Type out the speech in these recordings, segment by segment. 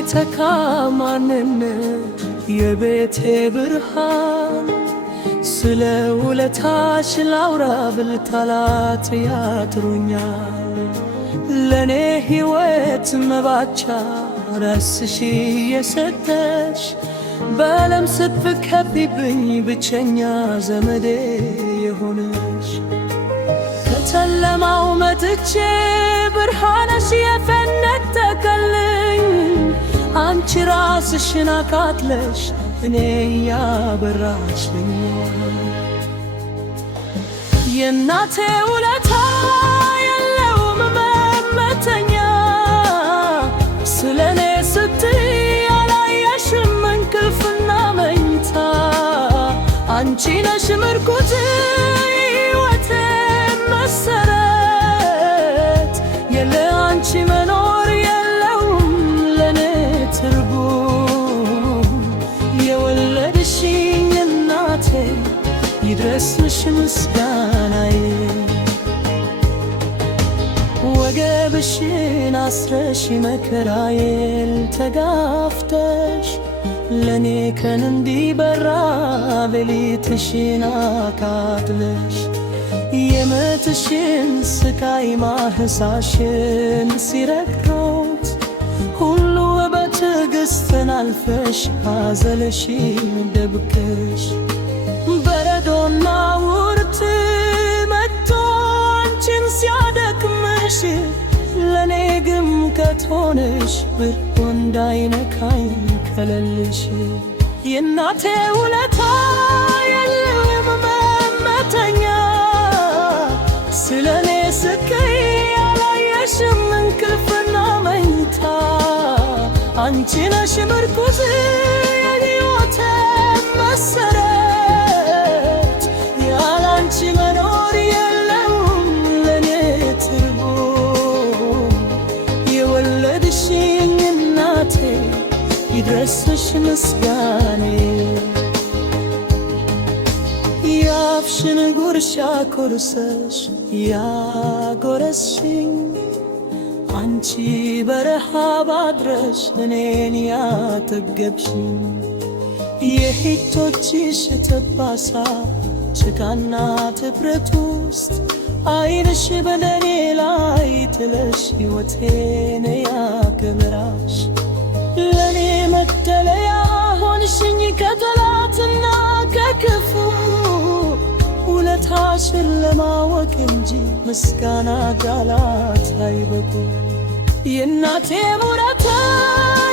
የማይተካ ማንነት የቤቴ ብርሃን ስለ ውለታሽ ላውራ ብል ቃላት ያጥሩኛል። ለኔ ሕይወት መባቻ ራስሽ የሰጠሽ በዓለም ስትከቢብኝ ብቸኛ ዘመዴ የሆነሽ ከተለማው መጥቼ ብርሃንሽ የፈነጠቀልኝ አንቺ ራስሽን አካትለሽ እኔ ያበራሽልኝ የእናቴ ውለታ የለውም መመተኛ ስለኔ ስትይ ያላየሽም እንቅልፍና መኝታ አንቺ ነሽ ምርኩዝ ሕይወቴ መሰረት የለ አንቺ መኖር የለውም ለኔ ትርጉም የወለድሽኝ እናቴ ይድረስሽ ምስጋናዬ ወገብሽን አስረሽ መከራዬን ተጋፍተሽ ለኔ ቀን እንዲበራ ሌሊትሽን አካትለሽ የምትሽን ስቃይ ማህሳሽን ሲረግጦት ሁሉ በትዕግሥትን አልፈሽ ሐዘንሽን ደብቀሽ በረዶና ውርት መጥቶ አንቺን ሲያደክምሽ ለኔ ግምት ሆነሽ ብርዱ እንዳይነካኝ ከለልሽ የእናቴ ውለታ የለውም መመተኛ ስለኔ ስቃይ ያላየሽም እንቅልፍና መኝታ አንቺ ነሽ ምርኩዝ የሕይወቴ መሰረት ያላንቺ መኖር የለውም ለኔ ትርጉም የወለድሽኝ እናቴ ይድረስሽ ምስጋኔ ያፍሽን ጉርሻ ኮርሰሽ ያጎረስሽኝ አንቺ በረሃብ አድረሽ እኔን ያጠገብሽኝ የሂቶችሽ ጠባሳ ጭቃና ትብረት ውስጥ ዓይንሽ በለኔ ላይ ጥለሽ ሕይወቴን ያከበራሽ ለኔ መጠለያ ሆንሽኝ ከጠላትና ከክፉ ውለታሽን ለማወቅ እንጂ ምስጋና ቃላት አይበቁ የእናቴ ውለታ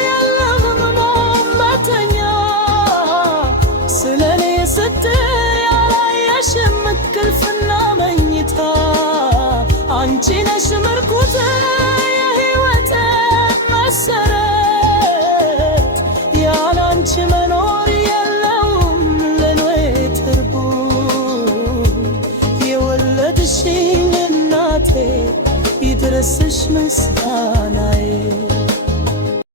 የለውም መመተኛ ስለኔ ስትይ ያላየሽም እንቅልፍና መኝታ አንቺ ነሽ ምርኩዝ የሕይወቴ መሰረት ያላንቺ መኖር የለውም ለኔ ትርጉም የወለድሽኝ እናቴ ይድረስሽ ምስጋና